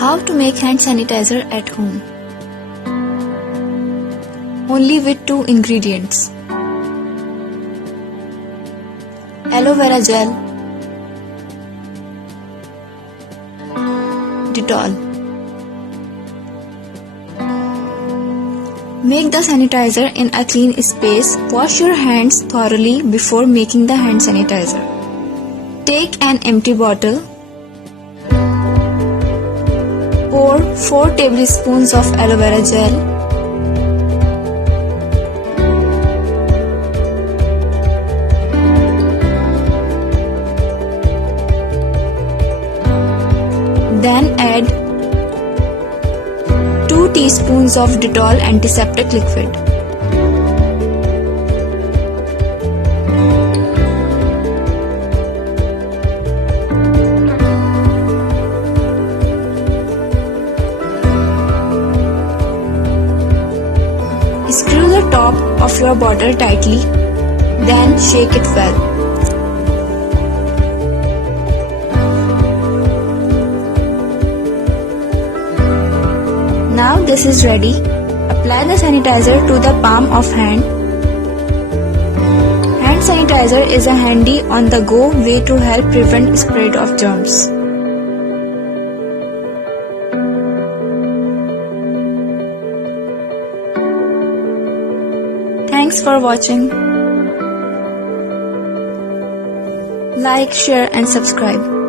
How to make hand sanitizer at home? Only with 2 ingredients: aloe vera gel, Dettol. Make the sanitizer in a clean space. Wash your hands thoroughly before making the hand sanitizer. Take an empty bottle. Pour 4 tablespoons of aloe vera gel. Then add 2 teaspoons of Dettol antiseptic liquid. Screw the top of your bottle tightly, then shake it well. Now this is ready. Apply the sanitizer to the palm of hand. Hand sanitizer is a handy on-the-go way to help prevent spread of germs. Thanks for watching. Like, share and subscribe.